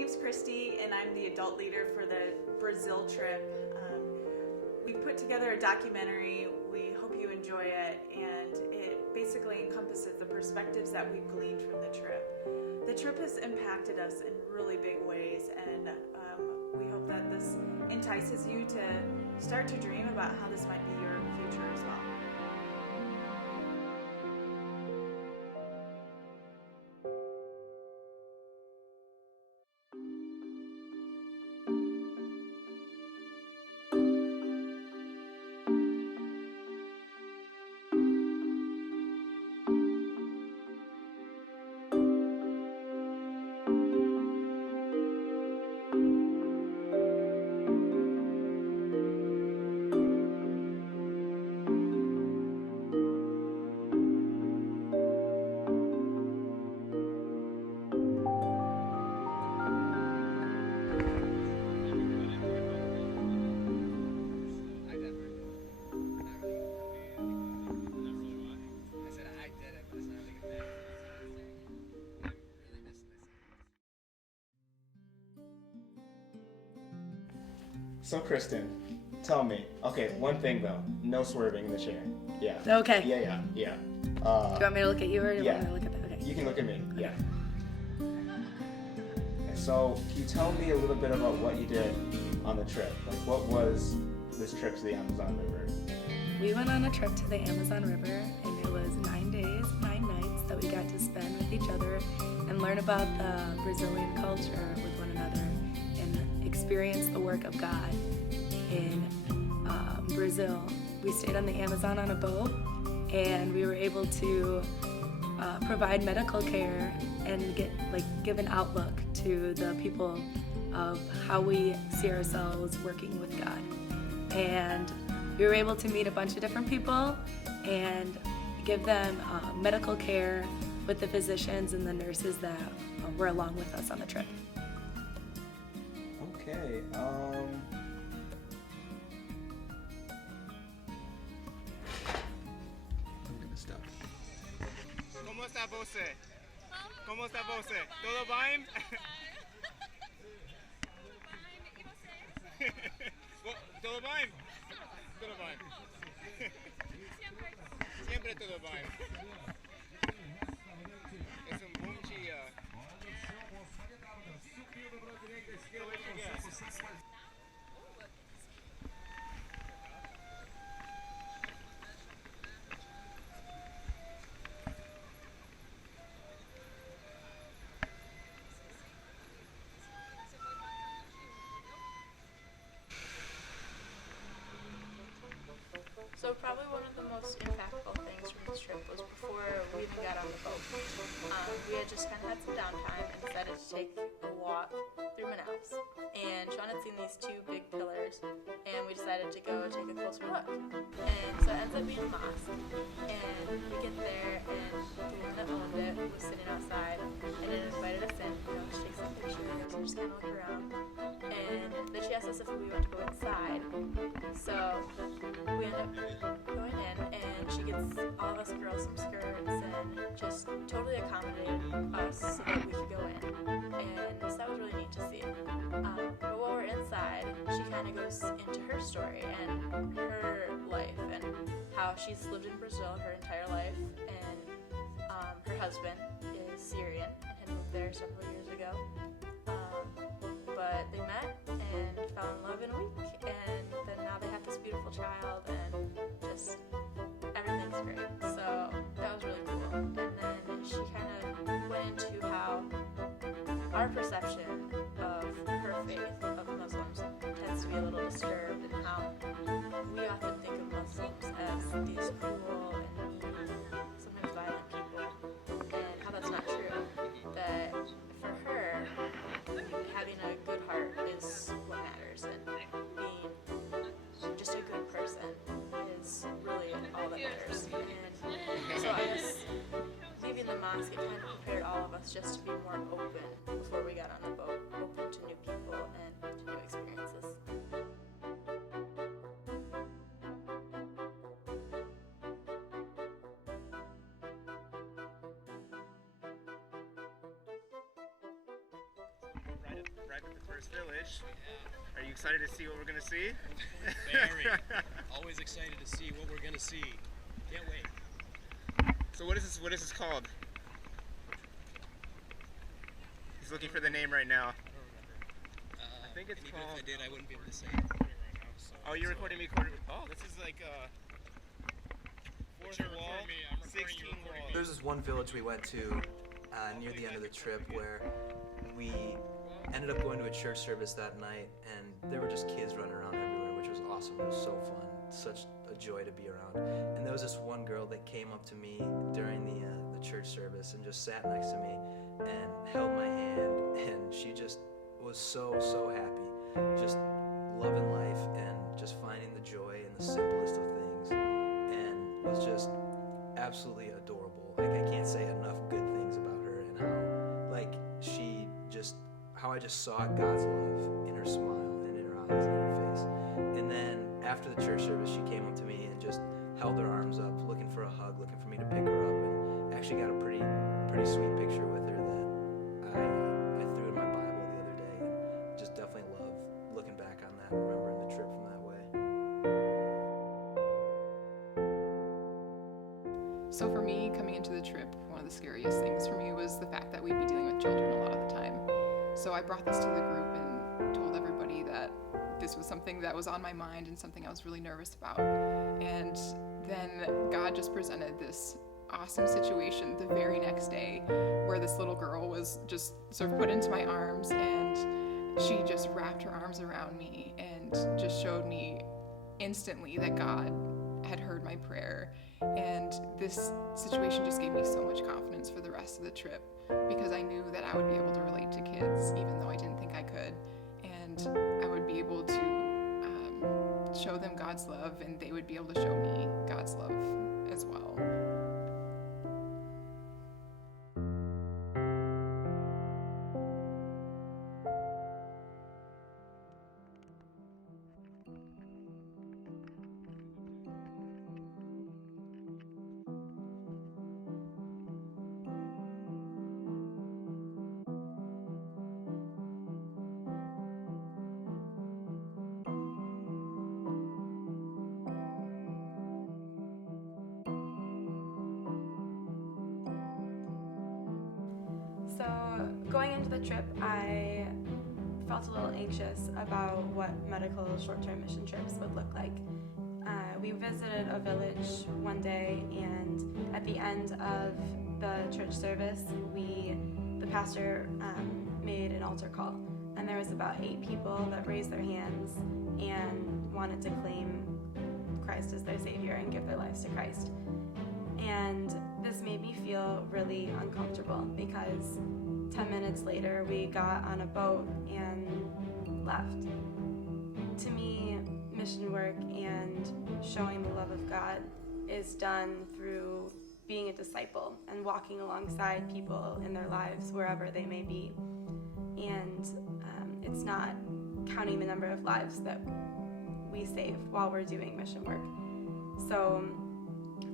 name's Christy, and I'm the adult leader for the Brazil trip. We put together a documentary. We hope you enjoy it, and it basically encompasses the perspectives that we've gleaned from the trip. The trip has impacted us in really big ways, and we hope that this entices you to start to dream about how this might be your future as well. So Kristen, tell me. Okay, one thing though, no swerving in the chair. Yeah. Okay. Yeah. Do you want me to look at you or do you want me to look at that? Okay. You can look at me. Yeah. So can you tell me a little bit about what you did on the trip? Like, what was this trip to the Amazon River? We went on a trip to the Amazon River, and it was 9 days, 9 nights that we got to spend with each other and learn about the Brazilian culture with one another and experience the work of God in Brazil. We stayed on the Amazon on a boat, and we were able to provide medical care and give an outlook to the people of how we see ourselves working with God. And we were able to meet a bunch of different people and give them medical care with the physicians and the nurses that were along with us on the trip. Okay, I'm gonna stop. ¿Cómo está você? ¿Cómo está você? ¿Todo bem? ¿Todo bem? Todo bem. Siempre todo bem. Es un bom dia. So probably one of the most impactful things from this trip was before we even got on the boat. We had just kind of had some downtime and decided to take a walk through Manaus. And Sean had seen these two big pillars, and we decided to go take a closer look. And so it ends up being a mosque. And we get there, and the woman that owned it was sitting outside, and it invited us in, to take some pictures and just kind of look around. And then she asked us if we wanted to go inside. So we end up going in, and she gets all of us girls some skirts and just totally accommodated us so that we could go in. And so that was really neat to see. But while we're inside, she kind of goes into her story and her life and how she's lived in Brazil her entire life. And her husband is Syrian and had moved there several years ago. But they met and fell in love in a week, and then now they have this beautiful child, and just everything's great. So that was really cool. And then she kind of went into how our perception of her faith of Muslims tends to be a little disturbed, and how we often think of Muslims as these cruel and mean, sometimes violent people, and how that's not true. That for her, having a good heart is what matters, and being just a good person is really all that matters. And so I guess leaving the mosque, it kind of prepared all of us just to be more open before we got on the boat, open to new people and to new experiences. arrived at the first village. Are you excited to see what we're gonna see? Very. Always excited to see what we're gonna see. Can't wait. So what is this called? He's looking for the name right now. I don't remember. I think it's and even called... if I did, I wouldn't be able to say it right now. Oh, you're recording me? Oh, this is like fourth wall, 16 wall. There's this one village we went to near the end of the trip where we ended up going to a church service that night, and there were just kids running around everywhere, which was awesome. It was so fun, such a joy to be around. And there was this one girl that came up to me during the church service and just sat next to me and held my hand, and she just was so happy, just loving life and just finding the joy in the simplest of things, and was just absolutely adorable. Like, I can't say enough good things about her, and how, like, how I just saw God's love in her smile and in her eyes and in her face. And then after the church service, she came up to me and just held her arms up, looking for a hug, looking for me to pick her up, and actually got a pretty sweet picture with her that I threw in my Bible the other day, and just definitely love looking back on that and remembering the trip from that way. So for me, coming into the trip, one of the scariest things for me was the fact that we'd be dealing with children a lot of the time. So I brought this to the group and told everybody that this was something that was on my mind and something I was really nervous about. And then God just presented this awesome situation the very next day where this little girl was just sort of put into my arms, and she just wrapped her arms around me and just showed me instantly that God had heard my prayer. And this situation just gave me so much confidence for the rest of the trip, because I knew that I would be able to relate to kids even though I didn't think I could, and I would be able to show them God's love, and they would be able to show me God's love as well. So going into the trip, I felt a little anxious about what medical short-term mission trips would look like. We visited a village one day, and at the end of the church service, the pastor made an altar call, and there was about 8 people that raised their hands and wanted to claim Christ as their Savior and give their lives to Christ. And this made me feel really uncomfortable, because 10 minutes later we got on a boat and left. To me, mission work and showing the love of God is done through being a disciple and walking alongside people in their lives wherever they may be. And it's not counting the number of lives that we save while we're doing mission work. So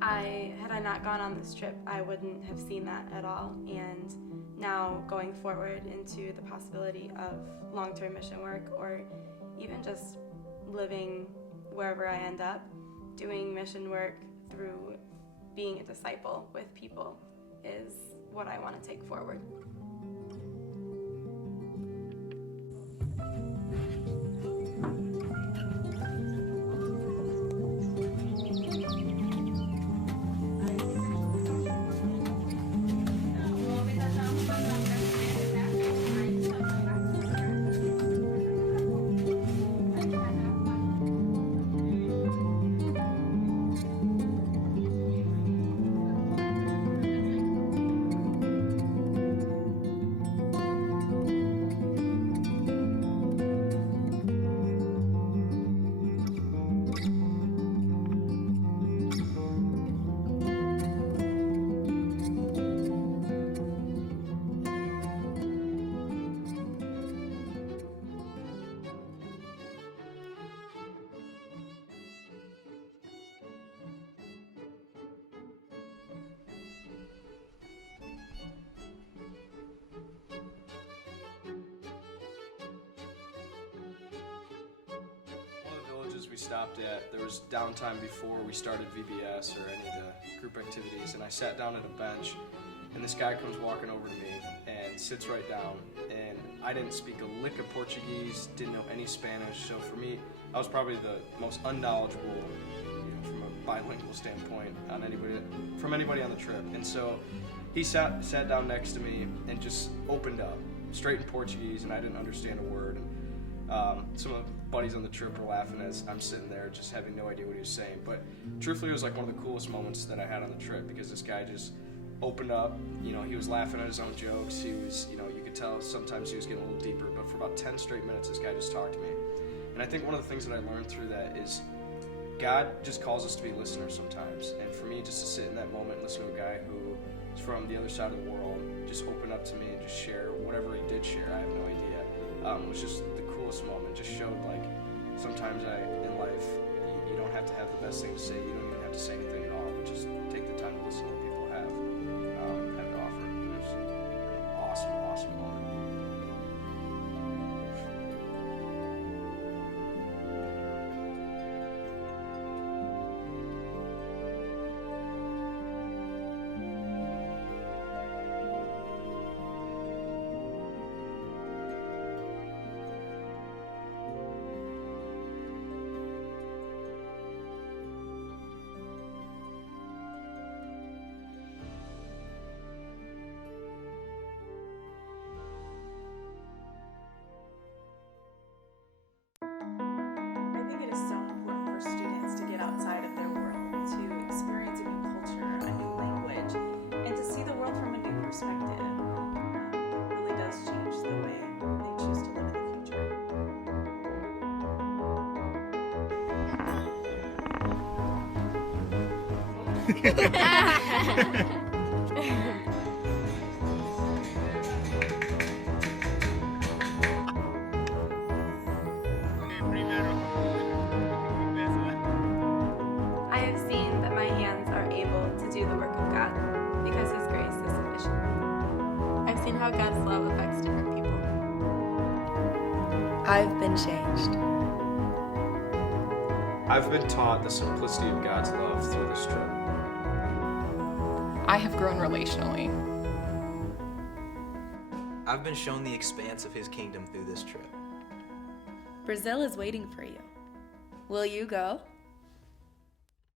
had I not gone on this trip, I wouldn't have seen that at all. And now going forward into the possibility of long-term mission work, or even just living wherever I end up, doing mission work through being a disciple with people is what I want to take forward. places we stopped at, there was downtime before we started VBS or any of the group activities, and I sat down at a bench, and this guy comes walking over to me and sits right down, and I didn't speak a lick of Portuguese, didn't know any Spanish, so for me, I was probably the most unknowledgeable, from a bilingual standpoint, from anybody on the trip. And so he sat down next to me and just opened up, straight in Portuguese, and I didn't understand a word. And some of the buddies on the trip were laughing as I'm sitting there just having no idea what he was saying. But truthfully, it was like one of the coolest moments that I had on the trip, because this guy just opened up. He was laughing at his own jokes. He was, you could tell sometimes he was getting a little deeper, but for about 10 straight minutes, this guy just talked to me. And I think one of the things that I learned through that is God just calls us to be listeners sometimes. And for me, just to sit in that moment and listen to a guy who is from the other side of the world just open up to me and just share whatever he did share, I have no idea, was just the coolest moment. Just showed, like, sometimes in life, you don't have to have the best thing to say. You don't even have to say anything at all, but just take the time to listen to what people have to offer. It was an awesome moment. I think it is so important for students to get outside of their world, to experience a new culture, a new language, and to see the world from a new perspective. It really does change the way they choose to live in the future. I have seen that my hands are able to do the work of God because His grace is sufficient. I've seen how God's love affects different people. I've been changed. I've been taught the simplicity of God's love through this trip. I have grown relationally. I've been shown the expanse of His kingdom through this trip. Brazil is waiting for you. Will you go?